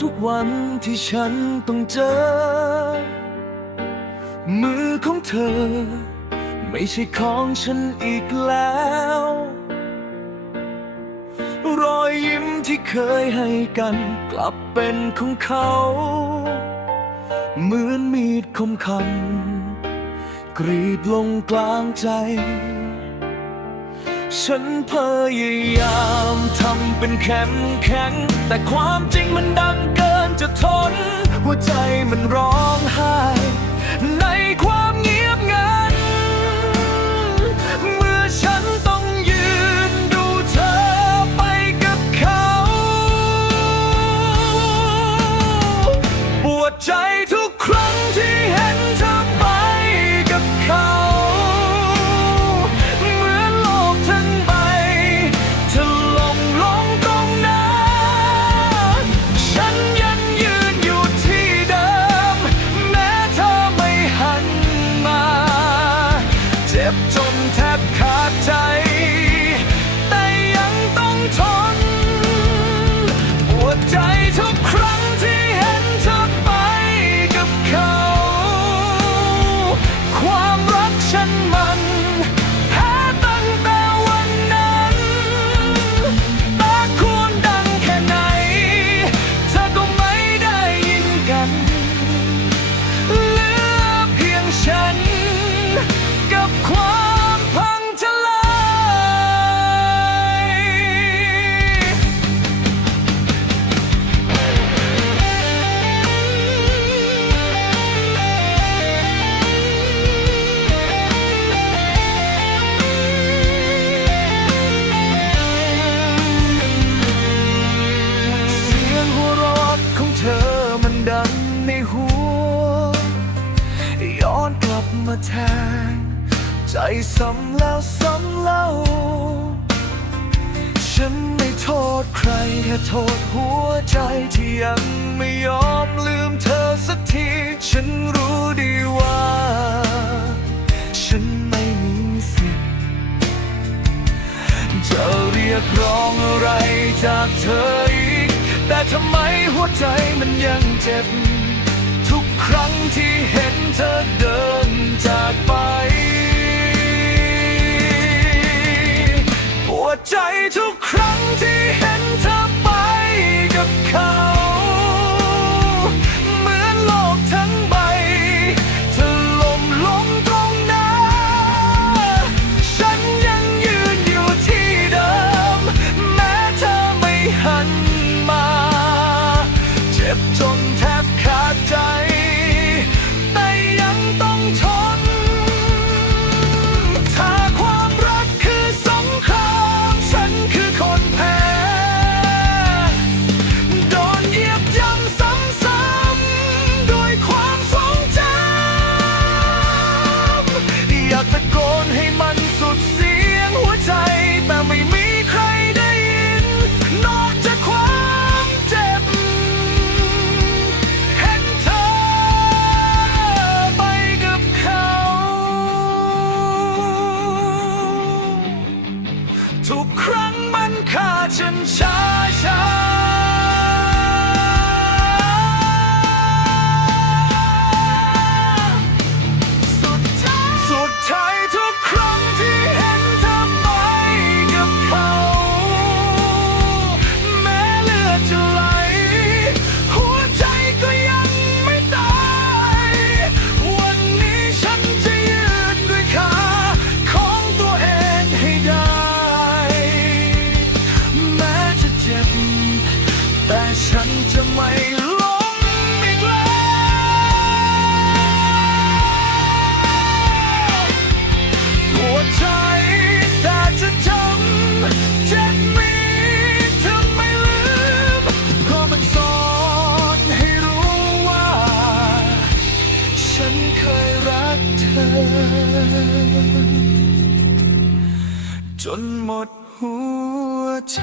ทุกวันที่ฉันต้องเจอ มือของเธอ ไม่ใช่ของฉันอีกแล้ว รอยยิ้มที่เคยให้กัน กลับเป็นของเขา เหมือนมีดคมคันกรีดลงกลางใจ ฉันพยายามทำเป็นแข็งแข็ง แต่ความจริงมันดังเกินจะทน หัวใจมันร้องไห้ ในความเงียบ ฉัน ในหัว ย้อนกลับมาแทง ใจซ้ำแล้วซ้ำเล่า ฉันไม่โทษใครแค่โทษหัวใจที่ยังไม่ยอมลืมเธอสักที ฉันรู้ดีว่า ฉันไม่มีสิทธิ์จะเรียกร้องอะไรจากเธออีกแต่ทำไมหัวใจมันยังเจ็บ ป อยากตะโกนให้มันสุดเสียงหัวใจ แต่ไม่มีใครได้ยิน นอกจากความเจ็บ เห็นเธอไปกับเขา ทุกครั้งมันฆ่าฉันช้า แต่ฉันจะไม่ลงอีกแล้วหัวใจแต่จะทำเจ็บมีทำไมลืมเพราะมันสอนให้รู้ว่า ฉันเคยรักเธอ จนหมดหัวใจ